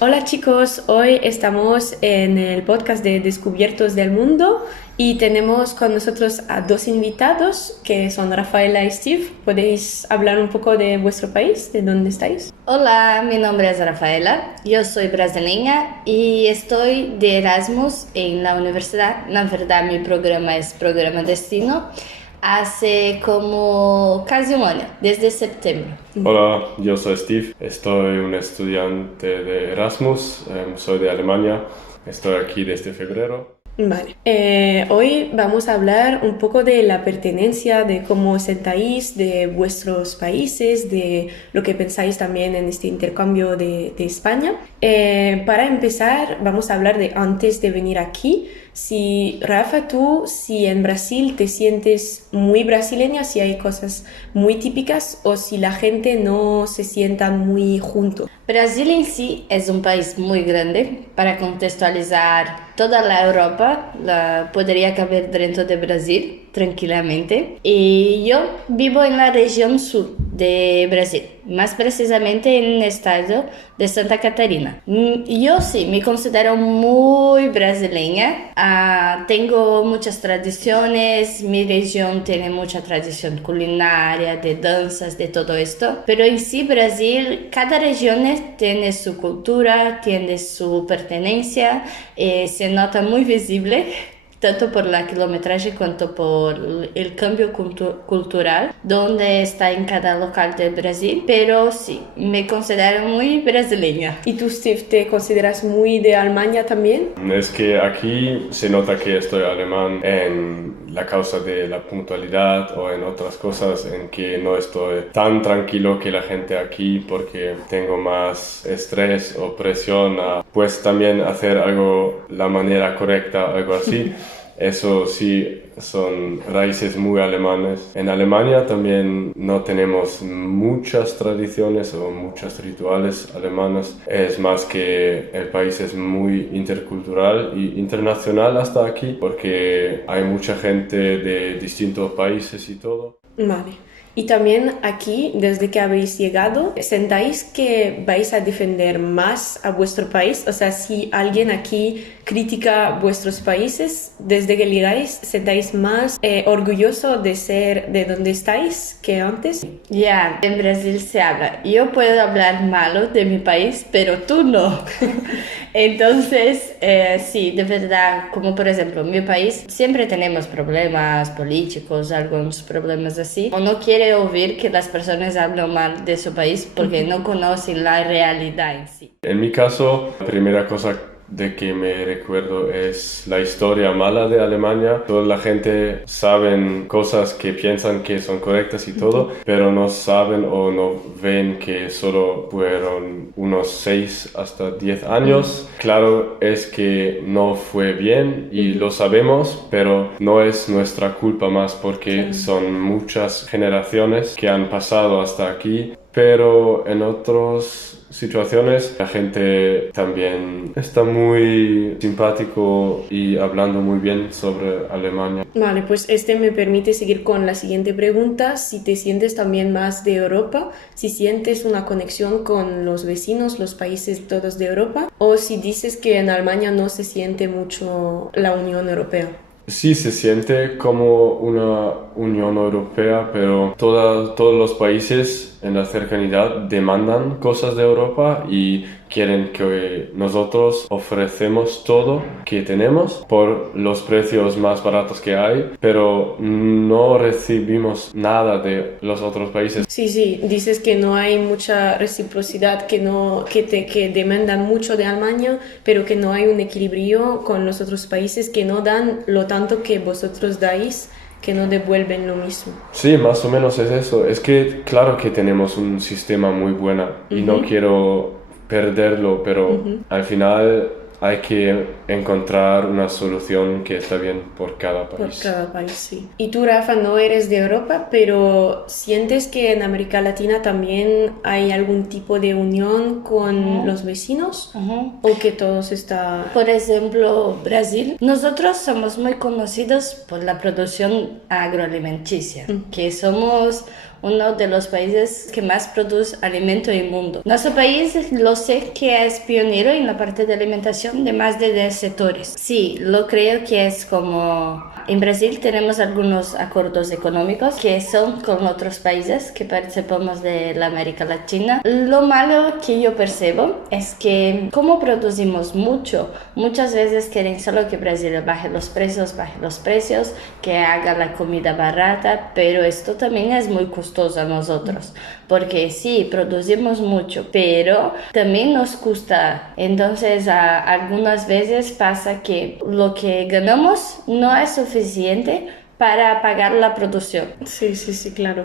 Hola chicos, hoy estamos en el podcast de Descubiertos del Mundo y tenemos con nosotros a dos invitados que son Rafaela y Steve. ¿Podéis hablar un poco de vuestro país, de dónde estáis? Hola, mi nombre es Rafaela, yo soy brasileña y estoy de Erasmus en la universidad. La verdad, mi programa es Programa Destino, hace como casi un año, desde septiembre. Hola, yo soy Steve, estoy un estudiante de Erasmus, soy de Alemania, estoy aquí desde febrero. Vale. Hoy vamos a hablar un poco de la pertenencia, de cómo os sentáis, de vuestros países, de lo que pensáis también en este intercambio de España. Para empezar, vamos a hablar de antes de venir aquí. Si, Rafa, tú, si en Brasil te sientes muy brasileña, si hay cosas muy típicas o si la gente no se sienta muy junto. Brasil en sí es un país muy grande. Para contextualizar, toda la Europa podría caber dentro de Brasil tranquilamente. Y yo vivo en la región sur de Brasil, más precisamente en el estado de Santa Catarina. Yo sí me considero muy brasileña. Tengo muchas tradiciones, mi región tiene mucha tradición culinaria, de danzas, de todo esto. Pero en sí Brasil, cada región tiene su cultura, tiene su pertenencia, se nota muy visible tanto por la kilometraje cuanto por el cambio cultural, donde está en cada local de Brasil, pero sí, me considero muy brasileña. ¿Y tú, Steve, te consideras muy de Alemania también? Es que aquí se nota que estoy alemán en la causa de la puntualidad o en otras cosas en que no estoy tan tranquilo que la gente aquí porque tengo más estrés o presión a pues también hacer algo la manera correcta, algo así. Eso sí, son raíces muy alemanes. En Alemania también no tenemos muchas tradiciones o muchos rituales alemanes. Es más que el país es muy intercultural y internacional hasta aquí, porque hay mucha gente de distintos países y todo. Vale. Y también aquí, desde que habéis llegado, ¿sentáis que vais a defender más a vuestro país? O sea, si alguien aquí critica vuestros países, desde que llegáis, ¿sentáis más orgulloso de ser de donde estáis que antes? Ya, en Brasil se habla. Yo puedo hablar malo de mi país, pero tú no. Entonces, sí, de verdad, como por ejemplo, en mi país siempre tenemos problemas políticos, algunos problemas así. Uno quiere oír que las personas hablan mal de su país porque no conocen la realidad en sí. En mi caso, la primera cosa de que me recuerdo es la historia mala de Alemania. Toda la gente saben cosas que piensan que son correctas y todo, pero no saben o no ven que solo fueron unos 6 hasta 10 años. Claro, es que no fue bien y lo sabemos, pero no es nuestra culpa más porque son muchas generaciones que han pasado hasta aquí, pero en otros situaciones la gente también está muy simpático y hablando muy bien sobre Alemania. Vale, pues este me permite seguir con la siguiente pregunta. Si te sientes también más de Europa, si sientes una conexión con los vecinos, los países todos de Europa, o si dices que en Alemania no se siente mucho la Unión Europea. Sí se siente como una Unión Europea, pero todos los países en la cercanidad demandan cosas de Europa y quieren que nosotros ofrecemos todo que tenemos por los precios más baratos que hay, pero no recibimos nada de los otros países. Sí, sí, dices que no hay mucha reciprocidad, que demandan mucho de Alemania, pero que no hay un equilibrio con los otros países que no dan lo tanto que vosotros dais, que no devuelven lo mismo. Sí, más o menos es eso. Es que claro que tenemos un sistema muy bueno y no quiero perderlo, pero al final hay que encontrar una solución que está bien por cada Por país. cada país, sí. Y tú, Rafa, no eres de Europa, pero ¿sientes que en América Latina también hay algún tipo de unión con los vecinos? ¿O que todos está... Por ejemplo, Brasil. Nosotros somos muy conocidos por la producción agroalimenticia, que somos uno de los países que más produce alimento en el mundo. Nuestro país lo sé que es pionero en la parte de alimentación de más de 10 sectores. Sí, lo creo que es como... En Brasil tenemos algunos acuerdos económicos que son con otros países que participamos de la América Latina. Lo malo que yo percibo es que como producimos mucho, muchas veces quieren solo que Brasil baje los precios, que haga la comida barata, pero esto también es muy costoso a nosotros, porque sí, producimos mucho, pero también nos cuesta. Entonces, algunas veces pasa que lo que ganamos no es suficiente para pagar la producción. Sí, claro.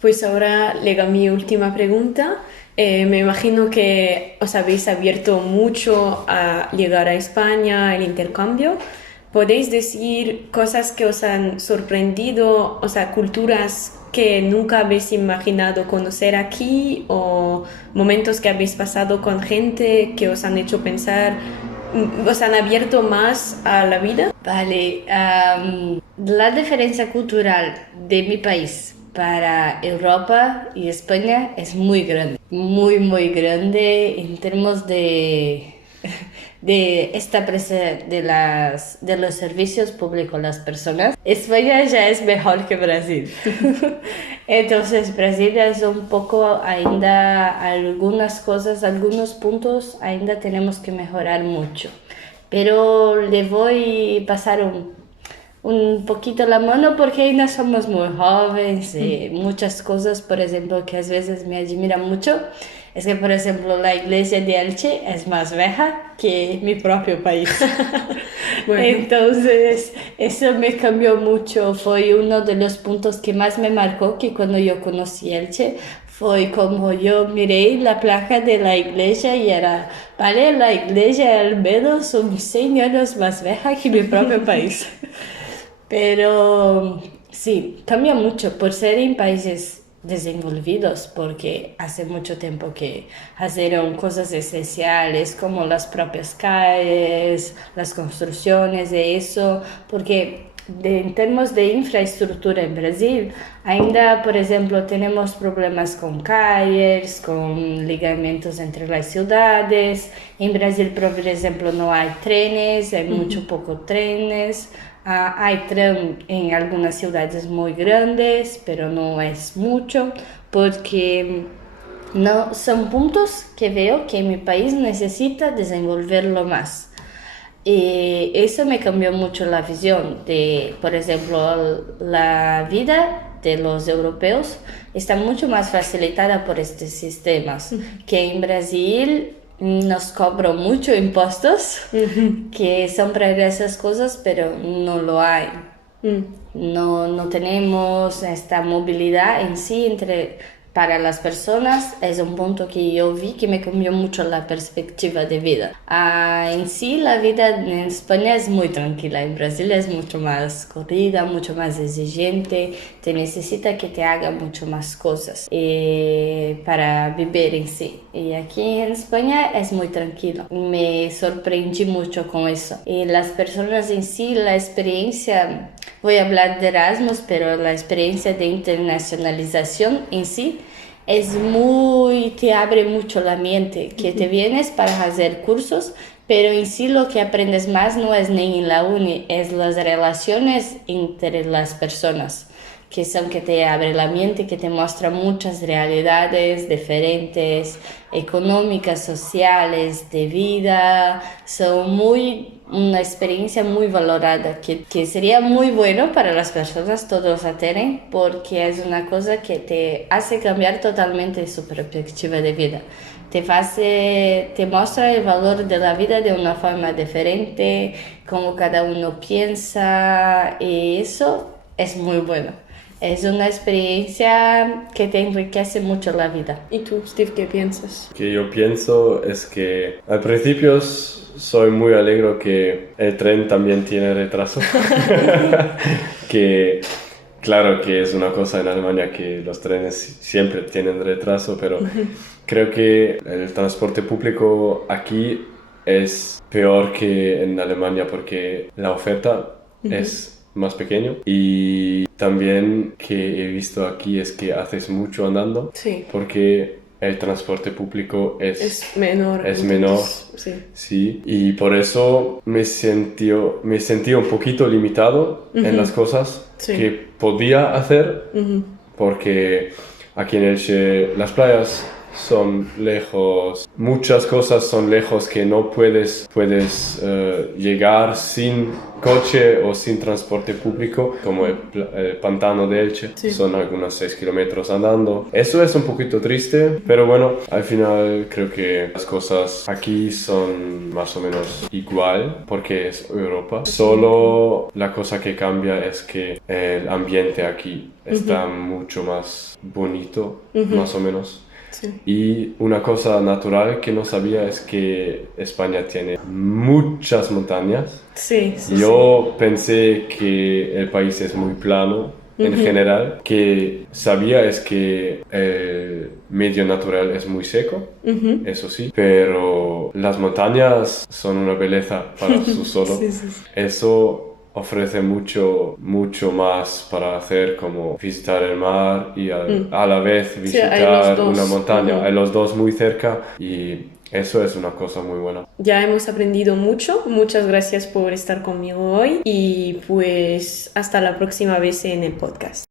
Pues ahora llega mi última pregunta. Me imagino que os habéis abierto mucho a llegar a España, el intercambio. ¿Podéis decir cosas que os han sorprendido, o sea, culturas que nunca habéis imaginado conocer aquí o momentos que habéis pasado con gente que os han hecho pensar, os han abierto más a la vida? Vale, la diferencia cultural de mi país para Europa y España es muy grande, muy grande en términos de esta presa de los servicios públicos a las personas. España ya es mejor que Brasil. Entonces Brasil es un poco ainda algunas cosas, algunos puntos ainda tenemos que mejorar mucho. Pero le voy a pasar un poquito la mano porque ainda somos muy jóvenes y muchas cosas, por ejemplo, que a veces me admiran mucho. Es que, por ejemplo, la iglesia de Elche es más vieja que mi propio país. Bueno. Entonces, eso me cambió mucho. Fue uno de los puntos que más me marcó, que cuando yo conocí Elche, fue como yo miré la placa de la iglesia y era, vale, la iglesia de Albedo son 100 años más vieja que mi propio país. Pero sí, cambia mucho por ser en países desenvolvidos, porque hace mucho tiempo que hicieron cosas esenciales como las propias calles, las construcciones de eso, porque en términos de infraestructura en Brasil, ainda, por ejemplo, tenemos problemas con calles, con ligamentos entre las ciudades. En Brasil, por ejemplo, no hay trenes, hay mucho poco trenes. Hay tren en algunas ciudades muy grandes, pero no es mucho, porque no, son puntos que veo que mi país necesita desenvolverlo más. Y eso me cambió mucho la visión de, por ejemplo, la vida de los europeos está mucho más facilitada por estos sistemas, que en Brasil nos cobran mucho impuestos que son para esas cosas, pero no lo hay. No tenemos esta movilidad en sí para las personas. Es un punto que yo vi que me cambió mucho la perspectiva de vida. En sí la vida en España es muy tranquila, en Brasil es mucho más corrida, mucho más exigente, te necesita que te haga mucho más cosas para vivir en sí. Y aquí en España es muy tranquilo. Me sorprendí mucho con eso. Y las personas en sí, la experiencia, voy a hablar de Erasmus, pero la experiencia de internacionalización en sí te abre mucho la mente, que te vienes para hacer cursos, pero en sí lo que aprendes más no es ni en la uni, es las relaciones entre las personas, que te abre la mente, que te muestra muchas realidades diferentes, económicas, sociales, de vida. Son una experiencia muy valorada, que sería muy bueno para las personas todos a tener, porque es una cosa que te hace cambiar totalmente su perspectiva de vida. Te muestra el valor de la vida de una forma diferente, cómo cada uno piensa, y eso es muy bueno. Es una experiencia que te enriquece mucho la vida. ¿Y tú, Steve, qué piensas? Lo que yo pienso es que al principio soy muy alegre que el tren también tiene retraso. Que claro que es una cosa en Alemania que los trenes siempre tienen retraso, pero creo que el transporte público aquí es peor que en Alemania porque la oferta es más pequeño. Y también que he visto aquí es que haces mucho andando, Sí. porque el transporte público Es menor. es menor. Sí. Sí, y por eso me sentí un poquito limitado en las cosas Sí. que podía hacer, Ujú. porque aquí en Elche las playas son lejos, muchas cosas son lejos que no puedes llegar sin coche o sin transporte público, como el pantano de Elche. Sí. Son algunos 6 kilómetros andando. Eso es un poquito triste, pero bueno, al final creo que las cosas aquí son más o menos igual, porque es Europa. Solo la cosa que cambia es que el ambiente aquí está mucho más bonito, más o menos. Sí. Y una cosa natural que no sabía es que España tiene muchas montañas. Sí, sí, Yo pensé que el país es muy plano en general. Que sabía es que el medio natural es muy seco, eso sí, pero las montañas son una belleza para su solo. Sí, sí, sí. Eso ofrece mucho más para hacer, como visitar el mar y a la vez hay visitar los dos. una montaña. Hay los dos muy cerca y eso es una cosa muy buena. Ya hemos aprendido mucho. Muchas gracias por estar conmigo hoy y pues hasta la próxima vez en el podcast.